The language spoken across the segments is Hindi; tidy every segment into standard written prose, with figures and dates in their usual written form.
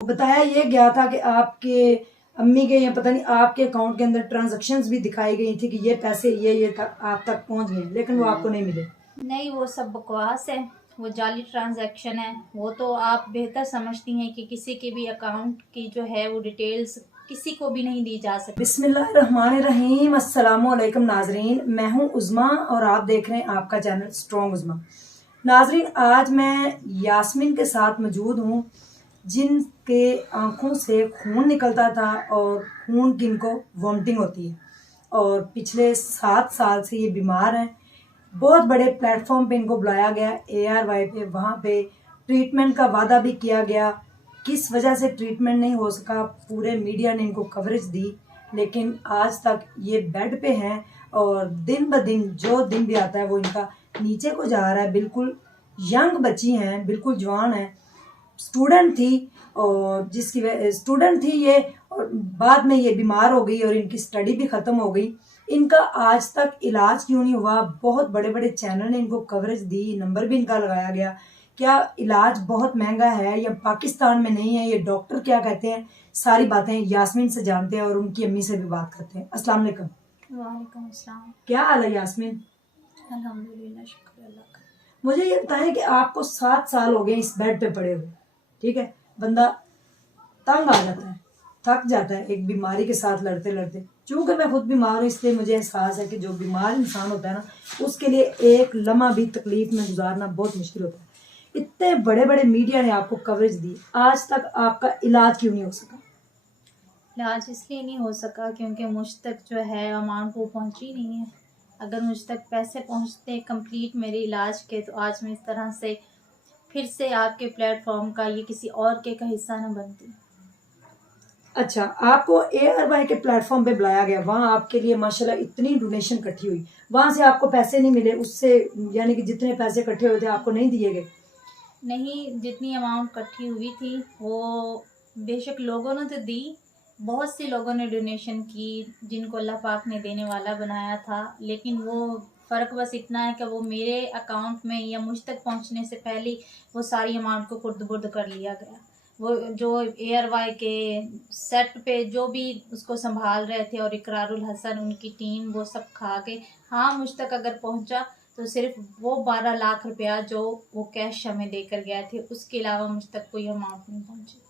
बताया ये गया था कि आपके अम्मी के या पता नहीं आपके अकाउंट के अंदर ट्रांजैक्शंस भी दिखाई गई थी कि ये पैसे ये आप तक पहुंच गए, लेकिन वो आपको नहीं मिले। नहीं, वो सब बकवास है, वो जाली ट्रांजैक्शन है। वो तो आप बेहतर समझती हैं कि किसी के भी अकाउंट की जो है वो डिटेल्स किसी को भी नहीं दी जा सकती। बिस्मिल्लाहिर्रहमानिर्रहीम, अस्सलामुअलैकुम नाजरीन, मैं हूं उज़मा और आप देख रहे हैं आपका चैनल स्ट्रॉन्ग उज़मा। नाजरीन, आज मैं यास्मीन के साथ मौजूद हूं जिनके आंखों से खून निकलता था और खून की इनको वॉमिटिंग होती है और पिछले 7 साल से ये बीमार हैं। बहुत बड़े प्लेटफॉर्म पे इनको बुलाया गया ARY पे, वहाँ पे ट्रीटमेंट का वादा भी किया गया। किस वजह से ट्रीटमेंट नहीं हो सका, पूरे मीडिया ने इनको कवरेज दी, लेकिन आज तक ये बेड पे हैं और दिन ब दिन जो दिन भी आता है वो इनका नीचे को जा रहा है। बिल्कुल यंग बच्ची हैं, बिल्कुल जवान हैं, स्टूडेंट थी और स्टूडेंट थी ये, और बाद में ये बीमार हो गई और इनकी स्टडी भी ख़त्म हो गई। इनका आज तक इलाज क्यों नहीं हुआ? बहुत बड़े बड़े चैनल ने इनको कवरेज दी, नंबर भी इनका लगाया गया। क्या इलाज बहुत महंगा है या पाकिस्तान में नहीं है? ये डॉक्टर क्या कहते हैं? सारी बातें यास्मीन से जानते हैं और उनकी अम्मी से भी बात करते हैं। अस्सलाम वालेकुम। वालेकुम अस्सलाम। क्या हाल है यास्मीन? अल्हम्दुलिल्लाह, शुक्र अल्लाह का। मुझे ये बताएं कि आपको 7 साल हो गए इस बेड पे पड़े हुए, ठीक है? बंदा तंग आ जाता है, थक जाता है एक बीमारी के साथ लड़ते लड़ते। चूंकि मैं खुद बीमार हूँ इसलिए मुझे एहसास है कि जो बीमार इंसान होता है ना, उसके लिए एक लम्हा भी तकलीफ में गुजारना बहुत मुश्किल होता है। इतने बड़े बड़े मीडिया ने आपको कवरेज दी, आज तक आपका इलाज क्यों नहीं हो सका? इलाज इसलिए नहीं हो सका क्योंकि मुझ तक जो है अमाउंट वो पहुंची नहीं है। अगर मुझ तक पैसे पहुंचते कंप्लीट मेरे इलाज के, तो आज मैं इस तरह से फिर से आपके प्लेटफॉर्म का ये किसी और के का हिस्सा न बनती। अच्छा, आपको ARY के प्लेटफॉर्म पे बुलाया गया, वहाँ आपके लिए माशाल्लाह इतनी डोनेशन इकट्ठी हुई, वहाँ से आपको पैसे नहीं मिले, उससे यानी कि जितने पैसे इकट्ठे हुए थे आपको नहीं दिए गए? नहीं, जितनी अमाउंट इकट्ठी हुई थी वो बेशक लोगों ने तो दी, बहुत से लोगों ने डोनेशन की जिनको अल्लाह पाक ने देने वाला बनाया था, लेकिन वो फ़र्क बस इतना है कि वो मेरे अकाउंट में या मुझ तक पहुंचने से पहले वो सारी अमाउंट को खुर्द-बुर्द कर लिया गया। वो जो ARY के सेट पे जो भी उसको संभाल रहे थे और इकरारुल हसन उनकी टीम, वो सब खा गए। हाँ, मुझ तक अगर पहुंचा तो सिर्फ वो 12 लाख रुपया जो वो कैश हमें देकर गए थे, उसके अलावा मुझ तक कोई अमाउंट नहीं पहुंची।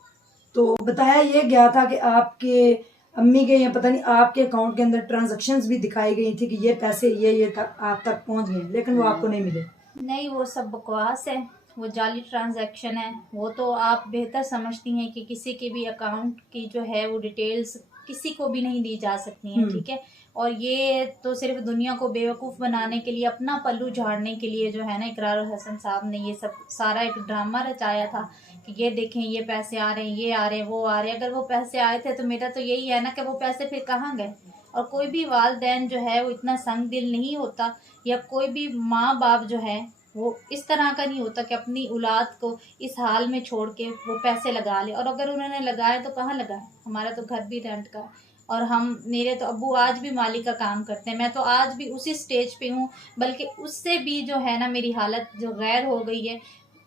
तो बताया ये गया था कि आपके अम्मी के या पता नहीं आपके अकाउंट के अंदर ट्रांजैक्शंस भी दिखाई गई थी कि ये पैसे ये आप तक पहुंच गए, लेकिन वो आपको नहीं मिले। नहीं, वो सब बकवास है, वो जाली ट्रांजैक्शन है। वो तो आप बेहतर समझती हैं कि किसी के भी अकाउंट की जो है वो डिटेल्स किसी को भी नहीं दी जा सकती हैं, ठीक है? और ये तो सिर्फ दुनिया को बेवकूफ़ बनाने के लिए, अपना पल्लू झाड़ने के लिए जो है ना, इकरारुल हसन साहब ने ये सब सारा एक ड्रामा रचाया था कि ये देखें, ये पैसे आ रहे हैं, ये आ रहे हैं, वो आ रहे हैं। अगर वो पैसे आए थे तो मेरा तो यही है ना कि वो पैसे फिर कहाँ गए? और कोई भी वालिदैन जो है वो इतना संग दिल नहीं होता, या कोई भी माँ बाप जो है वो इस तरह का नहीं होता कि अपनी औलाद को इस हाल में छोड़ के वो पैसे लगा ले। और अगर उन्होंने लगाए तो कहाँ लगाए? हमारा तो घर भी रेंट का है और मेरे तो अब्बू आज भी माली का काम करते हैं। मैं तो आज भी उसी स्टेज पे हूँ, बल्कि उससे भी जो है ना मेरी हालत जो गैर हो गई है।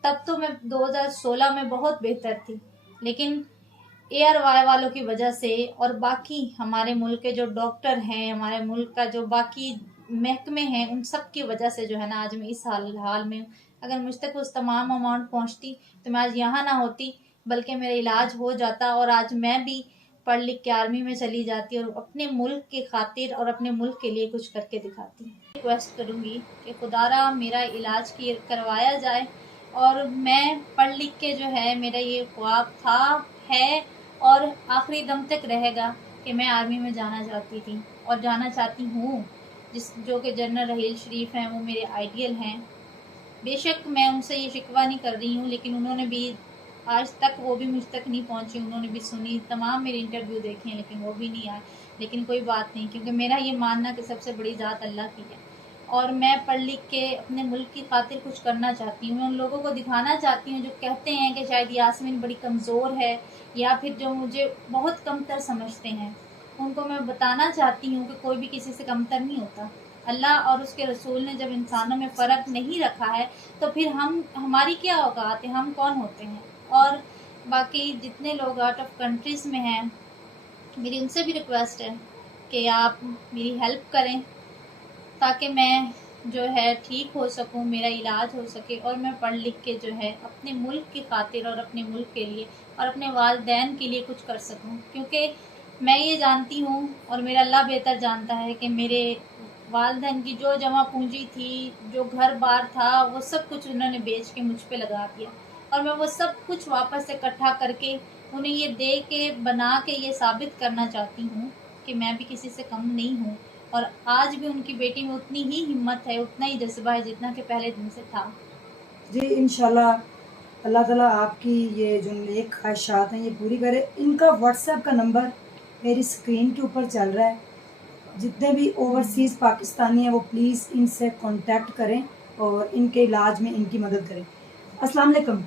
तब तो मैं 2016 में बहुत बेहतर थी, लेकिन ARY वालों की वजह से और बाकी हमारे मुल्क के जो डॉक्टर हैं, हमारे मुल्क का जो बाकी महकमे हैं, उन सब की वजह से जो है ना आज मैं इस हाल में हूँ। अगर मुझ तक उस तमाम अमाउंट पहुँचती तो मैं आज यहाँ ना होती, बल्कि मेरा इलाज हो जाता और आज मैं भी पढ़ लिख के आर्मी में चली जाती और अपने मुल्क की खातिर और अपने मुल्क के लिए कुछ करके दिखाती। रिक्वेस्ट करूँगी कि खुदारा मेरा इलाज करवाया जाए और मैं पढ़ लिख के जो है, मेरा ये ख्वाब था, है और आखिरी दम तक रहेगा कि मैं आर्मी में जाना चाहती थी और जाना चाहती हूँ। जो कि जनरल रहील शरीफ हैं, वो मेरे आइडियल हैं। बेशक मैं उनसे ये शिकवा नहीं कर रही हूँ, लेकिन उन्होंने भी आज तक वो भी मुझ तक नहीं पहुँची। उन्होंने भी सुनी, तमाम मेरे इंटरव्यू देखे हैं, लेकिन वो भी नहीं आए। लेकिन कोई बात नहीं, क्योंकि मेरा ये मानना कि सबसे बड़ी ज़ात अल्लाह की है और मैं पढ़ लिख के अपने मुल्क की खातिर कुछ करना चाहती हूँ। मैं उन लोगों को दिखाना चाहती हूँ जो कहते हैं कि शायद यास्मीन बड़ी कमज़ोर है, या फिर जो मुझे बहुत कमतर समझते हैं, उनको मैं बताना चाहती हूँ कि कोई भी किसी से कमतर नहीं होता। अल्लाह और उसके रसूल ने जब इंसानों में फ़र्क नहीं रखा है तो फिर हमारी क्या औकात है, हम कौन होते हैं? और बाकी जितने लोग आउट ऑफ कंट्रीज़ में हैं, मेरी उनसे भी रिक्वेस्ट है कि आप मेरी हेल्प करें ताकि मैं जो है ठीक हो सकूं, मेरा इलाज हो सके और मैं पढ़ लिख के जो है अपने मुल्क की खातिर और अपने मुल्क के लिए और अपने वालिदैन के लिए कुछ कर सकूं। क्योंकि मैं ये जानती हूँ और मेरा अल्लाह बेहतर जानता है कि मेरे वालिदैन की जो जमा पूंजी थी, जो घर बार था, वो सब कुछ उन्होंने बेच के मुझ पे लगा दिया और मैं वो सब कुछ वापस से इकट्ठा करके उन्हें ये दे के बना के ये साबित करना चाहती हूँ कि मैं भी किसी से कम नहीं हूँ और आज भी उनकी बेटी में उतनी ही हिम्मत है, उतना ही जज्बा है जितना कि पहले दिन से था। जी इंशाल्लाह अल्लाह ताला आपकी ये जो नेक ख्वाहिशात हैं ये पूरी करे। इनका व्हाट्सएप का नंबर मेरी स्क्रीन के ऊपर चल रहा है। जितने भी ओवरसीज़ पाकिस्तानी हैं वो प्लीज़ इनसे कांटेक्ट करें और इनके इलाज में इनकी मदद करें। अस्सलाम वालेकुम।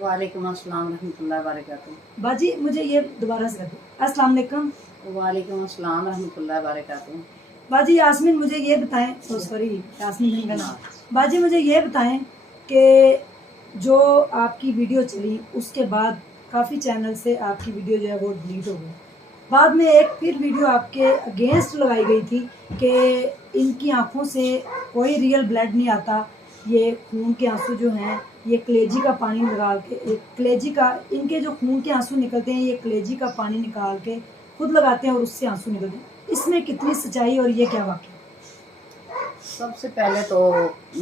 वालेकुम अस्सलाम रहमतुल्लाहि व बरकातुहू। बाजी मुझे ये दोबारा से कर दो। अस्सलाम वालेकुम। वालेकुम अस्सलाम रहमतुल्लाहि व बरकातुहू। बाजी यास्मीन मुझे ये बताएं, सॉरी यास्मीन नहीं करना, बाजी मुझे ये बताएं कि जो आपकी वीडियो चली उसके बाद काफ़ी चैनल से आपकी वीडियो जो है वो डिलीट हो गई। बाद में एक फिर वीडियो आपके अगेंस्ट लगाई गई थी कि इनकी आंखों से कोई रियल ब्लड नहीं आता, ये खून के आंसू जो हैं ये कलेजी का पानी निकाल के, कलेजी का, इनके जो खून के आंसू निकलते हैं ये कलेजी का पानी निकाल के खुद लगाते हैं और उससे आंसू निकलते हैं। इसमें कितनी सच्चाई और ये क्या वाक़या? सबसे पहले तो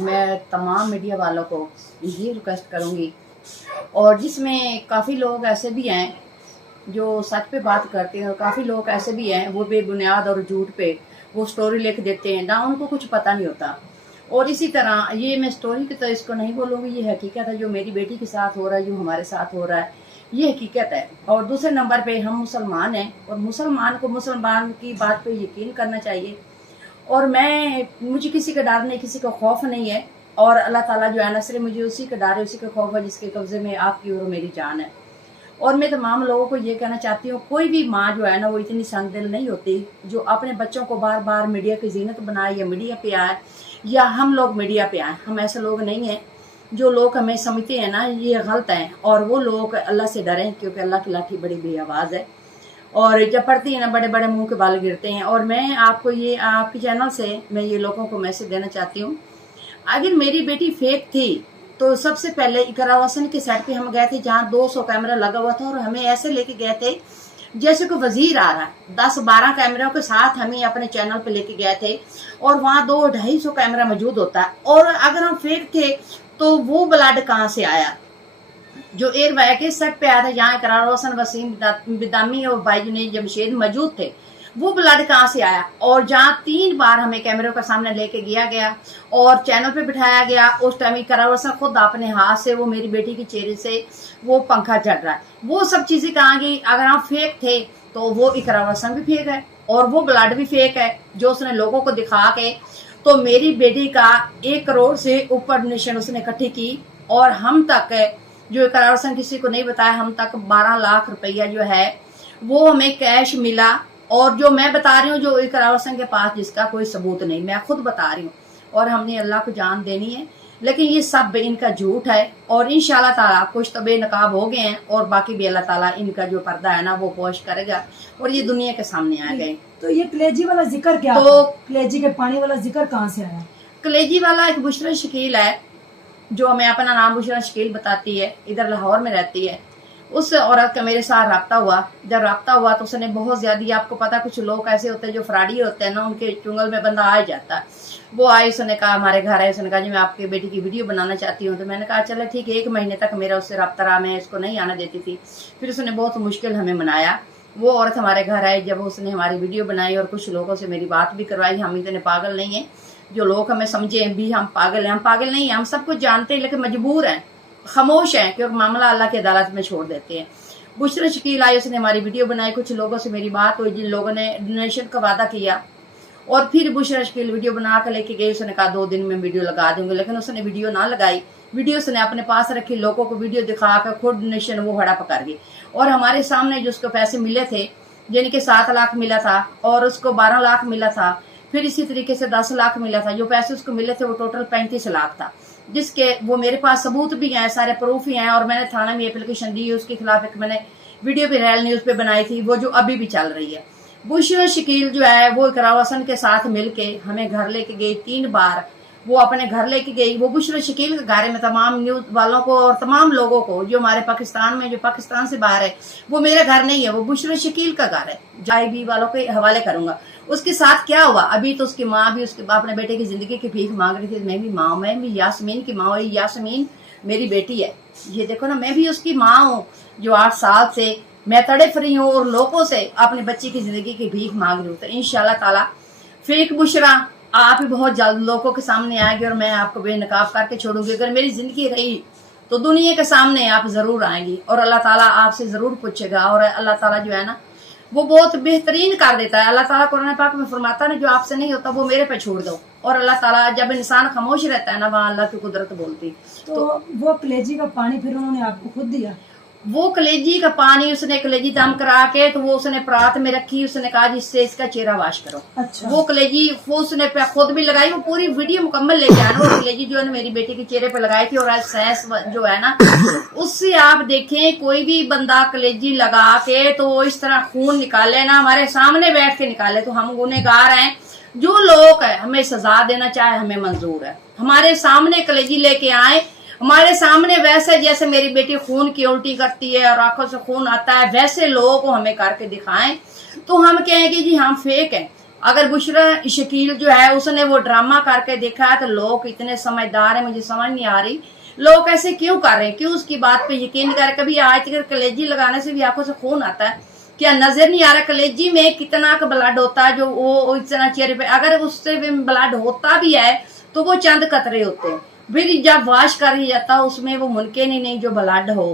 मैं तमाम मीडिया वालों को ये रिक्वेस्ट करूँगी, और जिसमें काफ़ी लोग ऐसे भी हैं जो सच पे बात करते हैं और काफ़ी लोग ऐसे भी हैं वो बेबुनियाद और झूठ पे वो स्टोरी लिख देते हैं, ना उनको कुछ पता नहीं होता। और इसी तरह ये मैं स्टोरी की तो इसको नहीं बोलूँगी, ये हकीकत है। जो मेरी बेटी के साथ हो रहा है, जो हमारे साथ हो रहा है, ये हकीकत है। और दूसरे नंबर पे हम मुसलमान हैं और मुसलमान को मुसलमान की बात पे यकीन करना चाहिए। और मुझे किसी का डर नहीं, किसी का खौफ नहीं है। और अल्लाह ताला जो है ना, सिर्फ मुझे उसी का डर है, उसी का खौफ है जिसके कब्जे में आपकी और मेरी जान है। और मैं तमाम लोगों को ये कहना चाहती हूँ, कोई भी माँ जो है ना वो इतनी संगदिल नहीं होती जो अपने बच्चों को बार बार मीडिया की जीनत बनाए या मीडिया पे आए या हम लोग मीडिया पे आए। हम ऐसे लोग नहीं हैं। जो लोग हमें समझते हैं ना ये गलत हैं, और वो लोग अल्लाह से डरें, क्योंकि अल्लाह की लाठी बड़ी बेआवाज़ है और जब पड़ती है ना बड़े बड़े मुंह के बाल गिरते हैं। और मैं आपको ये आपके चैनल से मैं ये लोगों को मैसेज देना चाहती हूँ, अगर मेरी बेटी फेक थी तो सबसे पहले इकरा हसन के सेट पे हम गए थे जहाँ 200 कैमरा लगा हुआ था और हमें ऐसे लेके गए थे जैसे कोई वजीर आ रहा है। 10-12 कैमरों के साथ हमें अपने चैनल पे लेके गए थे और वहाँ 200-250 कैमरा मौजूद होता है। और अगर हम फेक थे तो वो ब्लड कहाँ से आया जो एयर बैग के सेट पे आया था, जहाँ इकरार हसन, वसीम बिदामी और भाई जुनैद जमशेद मौजूद थे, वो ब्लड कहाँ से आया। और जहाँ 3 बार हमें कैमरे के सामने लेके गया और चैनल पे बिठाया गया, उस टाइम इकरार हसन खुद अपने हाथ से वो मेरी बेटी के चेहरे से वो पंखा चढ़ रहा है, वो सब चीजें कहाँ गई। अगर हम फेक थे तो वो इकरार हसन भी फेक है और वो ब्लड भी फेक है जो उसने लोगों को दिखा के। तो मेरी बेटी का 1 करोड़ से ऊपर डोनेशन उसने इकट्ठी की और हम तक जो इकरार हसन किसी को नहीं बताया, हम तक 12 लाख रुपया जो है वो हमें कैश मिला। और जो मैं बता रही हूँ, जो इकरार हसन के पास जिसका कोई सबूत नहीं, मैं खुद बता रही हूँ। और हमने अल्लाह को जान देनी है, लेकिन ये सब इनका झूठ है। और इंशाल्लाह ताला कुछ तो बेनकाब हो गए हैं और बाकी भी अल्लाह ताला इनका जो पर्दा है ना वो पोश करेगा और ये दुनिया के सामने आ गए। तो ये कलेजी वाला जिक्र क्या तो कलेजी के पानी वाला जिक्र कहाँ से आया? कलेजी वाला एक बुशरा शकील है जो हमें अपना नाम बुशरा शकील बताती है, इधर लाहौर में रहती है। उस औरत का मेरे साथ रब्ता हुआ। जब रब्ता हुआ तो उसने बहुत ज्यादा, आपको पता कुछ लोग ऐसे होते हैं जो फ्रॉडी होते हैं ना, उनके चुंगल में बंदा आ जाता है। वो आई, उसने कहा हमारे घर है, उसने कहा जी मैं आपकी बेटी की वीडियो बनाना चाहती हूँ। तो मैंने कहा चलो ठीक है। 1 महीने तक मेरा उससे रब्ता रहा, मैं इसको नहीं आना देती थी। फिर उसने बहुत मुश्किल हमें मनाया। वो औरत हमारे घर आई, जब उसने हमारी वीडियो बनाई और कुछ लोगों से मेरी बात भी करवाई। हम इतने पागल नहीं है जो लोग हमें समझे भी हम पागल हैं। हम पागल नहीं है, हम सब कुछ जानते हैं लेकिन मजबूर हैं, खामोश हैं, क्योंकि मामला अल्लाह की अदालत में छोड़ देते हैं। बुशरा शकील आई, उसने हमारी वीडियो बनाई, कुछ लोगों से मेरी बात हुई जिन लोगों ने डोनेशन का वादा किया। और फिर बुशरा शकील वीडियो बना कर लेके गई। उसने कहा 2 दिन में वीडियो लगा दूंगी, लेकिन उसने वीडियो ना लगाई। वीडियो उसने अपने पास रखी, लोगों को वीडियो दिखाकर खुद डोनेशन वो हड़प कर गई। और हमारे सामने जो उसको पैसे मिले थे, जिनके 7 लाख मिला था और उसको 12 लाख मिला था, फिर इसी तरीके से 10 लाख मिला था। जो पैसे उसको मिले थे वो टोटल 35 लाख था। जिसके वो मेरे पास सबूत भी हैं, सारे प्रूफ ही हैं, और मैंने थाना में एप्लीकेशन दी, उसके खिलाफ एक मैंने वीडियो भी रैल न्यूज पे बनाई थी, वो जो अभी भी चल रही है। बुशरा शकील जो है वो इकरार हसन के साथ मिलके हमें घर लेके गई, 3 बार वो अपने घर लेके गई। वो बुशरा शकील के घर में तमाम न्यूज वालों को और तमाम लोगों को जो हमारे पाकिस्तान में, जो पाकिस्तान से बाहर है, वो मेरा घर नहीं है, वो बुशरा शकील का घर है। IB वालों के हवाले करूंगा उसके साथ क्या हुआ। अभी तो उसकी माँ भी उसके अपने बेटे की जिंदगी की भीख मांग रही थी। मैं भी माँ, मैं भी यास्मीन की माँ, यास्मीन मेरी बेटी है। ये देखो ना, मैं भी उसकी माँ हूँ जो 8 साल से मैं तड़प रही हूँ और लोगों से अपने बच्ची की जिंदगी की भीख मांग रही हूँ। तो इंशाल्लाह ताला फेक बुशरा आप ही बहुत जल्द लोगों के सामने आएगी और मैं आपको बेनकाब करके छोड़ूंगी। अगर मेरी जिंदगी रही तो दुनिया के सामने आप जरूर आएंगी और अल्लाह ताला आपसे जरूर पूछेगा। और अल्लाह ताला जो है ना वो बहुत बेहतरीन कर देता है। अल्लाह ताला कुरान पाक में फरमाता है जो आपसे नहीं होता वो मेरे पे छोड़ दो। और अल्लाह ताला जब इंसान खामोश रहता है ना, वहाँ अल्लाह की कुदरत बोलती। तो वो कलेजी का पानी फिर उन्होंने आपको खुद दिया? वो कलेजी का पानी उसने कलेजी दम करा के तो वो उसने परात में रखी, उसने कहा जिससे इसका चेहरा वाश करो। अच्छा। वो कलेजी वो उसने खुद भी लगाई, वो पूरी वीडियो मुकम्मल लेके आना। वो कलेजी जो है मेरी बेटी के चेहरे पे लगाई थी। और आज सैस जो है ना उससे आप देखें, कोई भी बंदा कलेजी लगा के तो वो इस तरह खून निकाले ना, हमारे सामने बैठ के निकाले तो हम गुनहगार हैं। जो लोग है हमें सजा देना चाहे हमें मंजूर है। हमारे सामने कलेजी लेके आए, हमारे सामने वैसे जैसे मेरी बेटी खून की उल्टी करती है और आंखों से खून आता है, वैसे लोगों को हमें करके दिखाएं तो हम कहेंगे जी हम फेक हैं। अगर बुशरा शकील जो है उसने वो ड्रामा करके देखा है तो लोग इतने समझदार हैं, मुझे समझ नहीं आ रही लोग ऐसे क्यों कर रहे हैं, क्यों उसकी बात पे यकीन कर। कभी आज तक कलेजी लगाने से भी आंखों से खून आता है, क्या नजर नहीं आ रहा कलेजी में कितना का ब्लड होता है जो वो इतना चेहरे पे, अगर उससे ब्लड होता भी है तो वो चंद कतरे होते हैं, फिर जब वाश कर ही जाता उसमें वो मुमकिन ही नहीं जो ब्लड हो।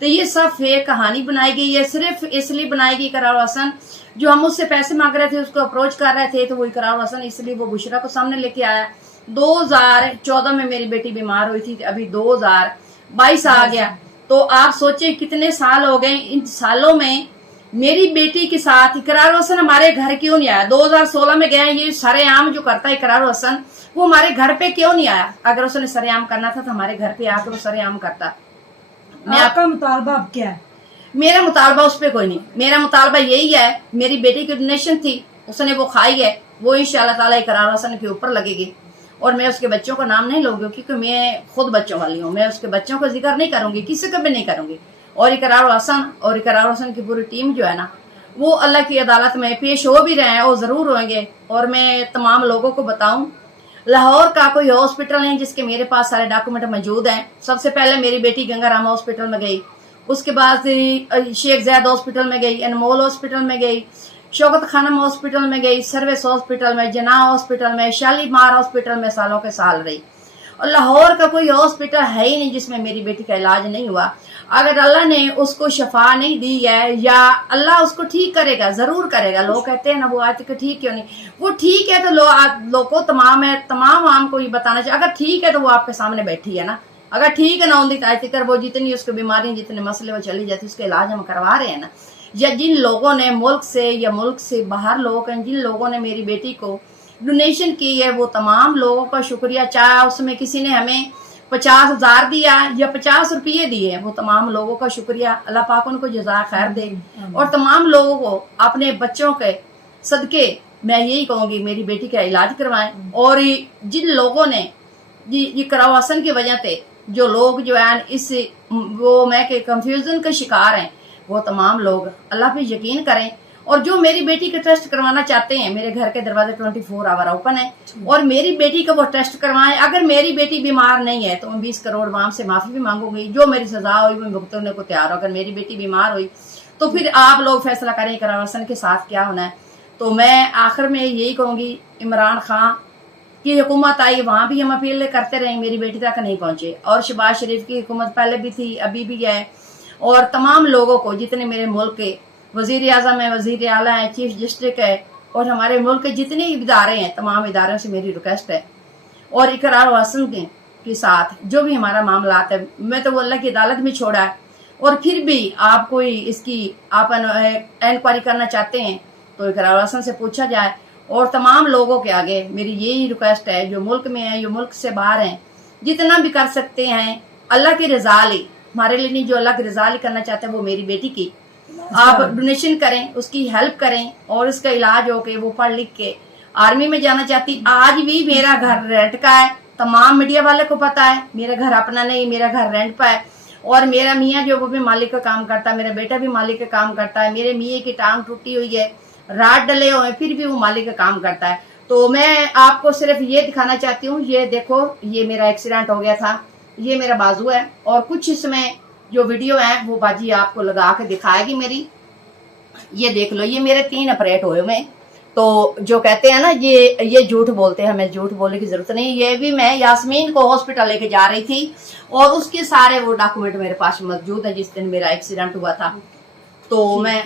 तो ये सब फेक कहानी बनाई गई है, सिर्फ इसलिए बनाई गई। इकरार हसन जो हम उससे पैसे मांग रहे थे, उसको अप्रोच कर रहे थे, तो वो इकरार हसन इसलिए वो बुशरा को सामने लेके आया। 2014 में मेरी बेटी बीमार हुई थी, अभी 2022 आ गया तो आप सोचे कितने साल हो गए। इन सालों में मेरी बेटी के साथ इकरार हसन हमारे घर क्यों नहीं आया? 2016 में गया, ये सरेआम जो करता है इकरार हसन वो हमारे घर पे क्यों नहीं आया? अगर उसने सरेआम करना था तो हमारे घर पे आकर वो सरेआम करता। आपका मुतालबा अब क्या है? मेरा मुतालबा उस पर कोई नहीं, मेरा मुतालबा यही है, मेरी बेटी की डोनेशन थी उसने वो खाई है, वो इंशाल्लाह ताला इकरार हसन के ऊपर लगेगी। और मैं उसके बच्चों का नाम नहीं लूंगी क्योंकि मैं खुद बच्चों वाली हूँ, मैं उसके बच्चों का जिक्र नहीं करूंगी, किसी का भी नहीं करूंगी। और इकरार हसन की पूरी टीम जो है ना वो अल्लाह की अदालत में पेश हो भी रहे हैं और जरूर होंगे। और मैं तमाम लोगों को बताऊं, लाहौर का कोई हॉस्पिटल नहीं जिसके मेरे पास सारे डॉक्यूमेंट मौजूद हैं। सबसे पहले मेरी बेटी गंगाराम हॉस्पिटल में गई, उसके बाद शेख जैद हॉस्पिटल में गई, अनमोल हॉस्पिटल में गई, शौकत खानम हॉस्पिटल में गई, सर्विस हॉस्पिटल में, जना हॉस्पिटल में, शालीमार हॉस्पिटल में सालों के साल रही। और लाहौर का कोई हॉस्पिटल है ही नहीं जिसमें मेरी बेटी का इलाज नहीं हुआ। अगर अल्लाह ने उसको शफा नहीं दी है या अल्लाह उसको ठीक करेगा, जरूर करेगा। लोग कहते हैं ना वो आज तक ठीक क्यों नहीं, वो ठीक है तो लोग को तमाम आम को ये बताना चाहिए। अगर ठीक है तो वो आपके सामने बैठी है ना, अगर ठीक है ना होती आज तक वो जितनी उसकी बीमारी जितने मसले वो चली जाती उसका इलाज हम करवा रहे हैं ना। या जिन लोगों ने मुल्क से या मुल्क से बाहर लोग हैं, जिन लोगों ने मेरी बेटी को डोनेशन की है, वो तमाम लोगों का शुक्रिया। चाहे उसमें किसी ने हमें 50,000 दिया या 50 रुपये दिए, वो तमाम लोगों का शुक्रिया, अल्लाह पाक उनको जज़ा खैर दे। और तमाम लोगों को अपने बच्चों के सदके मैं यही कहूंगी मेरी बेटी का इलाज करवाएं। और जिन लोगों ने ये इकरार हसन की वजह से जो लोग जो है इस वो मैं के कंफ्यूजन का शिकार हैं, वो तमाम लोग अल्लाह पे यकीन करें। और जो मेरी बेटी का टेस्ट करवाना चाहते हैं, मेरे घर के दरवाजे 24 आवर ओपन है और मेरी बेटी का वो टेस्ट करवाएं। अगर मेरी बेटी बीमार नहीं है तो मैं 20 करोड़ वाम से माफी भी मांगूंगी, जो मेरी सजा हुई मैं भुगतने को तैयार हूं। अगर मेरी बेटी बीमार हुई तो फिर आप लोग फैसला करें इकरार हसन के साथ क्या होना है। तो मैं आखिर में यही कहूंगी, इमरान खान की हुकूमत आई वहां भी हम अपील करते रहे, मेरी बेटी तक नहीं पहुंचे। और शहबाज शरीफ की हुकूमत पहले भी थी, अभी भी है। और तमाम लोगों को जितने मेरे मुल्क के वजीर आजम है, वजीर आला है, चीफ जस्टिस है और हमारे मुल्क के जितने इदारे हैं, तमाम इदारों से मेरी रिक्वेस्ट है। और इकरार हसन के साथ जो भी हमारा मामला है, मैं तो वो अल्लाह की अदालत में छोड़ा है। और फिर भी आप कोई इसकी आप इंक्वायरी करना चाहते हैं तो इकरार हसन से पूछा जाए। और तमाम लोगों के आगे मेरी यही रिक्वेस्ट है, जो मुल्क में है, जो मुल्क से बाहर हैं, जितना भी कर सकते हैं अल्लाह की रजा ले, हमारे लिए नहीं, जो अल्लाह की रजा ले करना चाहते हैं वो मेरी बेटी की आप डोनेशन करें, उसकी हेल्प करें और उसका इलाज हो के वो पढ़ लिख के आर्मी में जाना चाहती। आज भी मेरा घर रेंट का है, तमाम मीडिया वाले को पता है, मेरा घर अपना नहीं, मेरा घर रेंट पर है। और मेरा मियाँ जो वो भी मालिक का काम करता है, मेरा बेटा भी मालिक का काम करता है, मेरे मियाँ की टांग टूटी हुई है, रात डले हुए, फिर भी वो मालिक का काम करता है। तो मैं आपको सिर्फ ये दिखाना चाहती हूँ, ये देखो, ये मेरा एक्सीडेंट हो गया था, ये मेरा बाजू है और कुछ इसमें जो वीडियो है वो बाजी आपको लगा के दिखाएगी मेरी। ये देख लो, ये मेरे 3 ऑपरेट हुए हुए। तो जो कहते हैं ना ये झूठ बोलते हैं, हमें झूठ बोलने की जरूरत नहीं। ये भी मैं यास्मीन को हॉस्पिटल लेके जा रही थी और उसके सारे वो डॉक्यूमेंट मेरे पास मौजूद है जिस दिन मेरा एक्सीडेंट हुआ था। तो मैं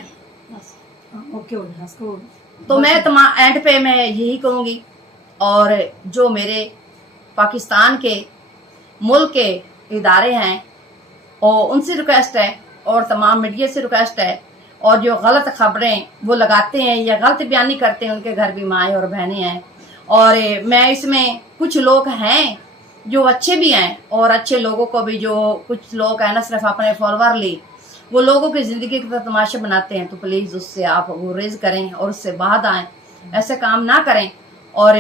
तो मैं तमाम एंड पे मैं यही कहूंगी, और जो मेरे पाकिस्तान के मुल्क के इदारे हैं और उनसे रिक्वेस्ट है और तमाम मीडिया से रिक्वेस्ट है, और जो गलत खबरें वो लगाते हैं या गलत बयानी करते हैं, उनके घर भी माएँ और बहनें हैं। और मैं इसमें कुछ लोग हैं जो अच्छे भी हैं और अच्छे लोगों को भी, जो कुछ लोग हैं ना सिर्फ अपने फॉलोवर ले वो लोगों की जिंदगी का तमाशा बनाते हैं, तो प्लीज उससे आप वो रेज करें और उससे बाहर आएं, ऐसे काम ना करें। और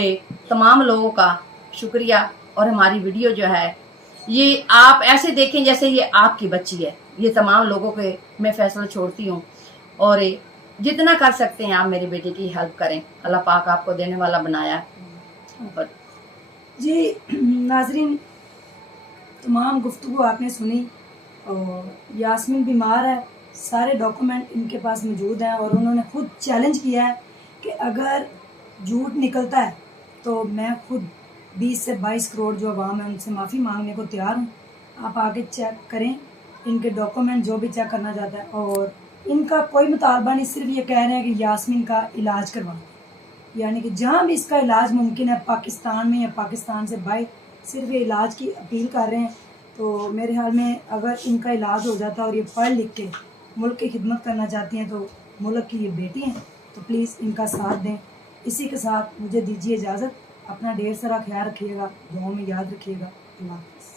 तमाम लोगों का शुक्रिया। और हमारी वीडियो जो है ये आप ऐसे देखें जैसे ये आपकी बच्ची है। ये तमाम लोगों के मैं फैसला छोड़ती हूँ और जितना कर सकते हैं आप मेरी बेटी की हेल्प करें, अल्लाह पाक आपको देने वाला बनाया है। और जी नाजरीन, तमाम गुफ्तगू आपने सुनी और यास्मीन बीमार है, सारे डॉक्यूमेंट इनके पास मौजूद हैं और उन्होंने खुद चैलेंज किया है कि अगर झूठ निकलता है तो मैं खुद 20 से 22 करोड़ जो अवाम है उनसे माफ़ी मांगने को तैयार हूँ। आप आगे चेक करें इनके डॉक्यूमेंट, जो भी चेक करना चाहता है। और इनका कोई मुतालबा नहीं, सिर्फ ये कह रहे हैं कि यास्मीन का इलाज करवाएं, यानी कि जहाँ भी इसका इलाज मुमकिन है पाकिस्तान में या पाकिस्तान से बाहर, सिर्फ ये इलाज की अपील कर रहे हैं। तो मेरे ख्याल में अगर इनका इलाज हो जाता है और ये पढ़ लिख के मुल्क की खिदमत करना चाहती हैं, तो मुल्क की ये बेटी हैं, तो प्लीज़ इनका साथ दें। इसी के साथ मुझे दीजिए इजाज़त। अपना ढेर सारा ख्याल रखिएगा, दुआओं में याद रखिएगा। अल्लाह हाफ़िज़।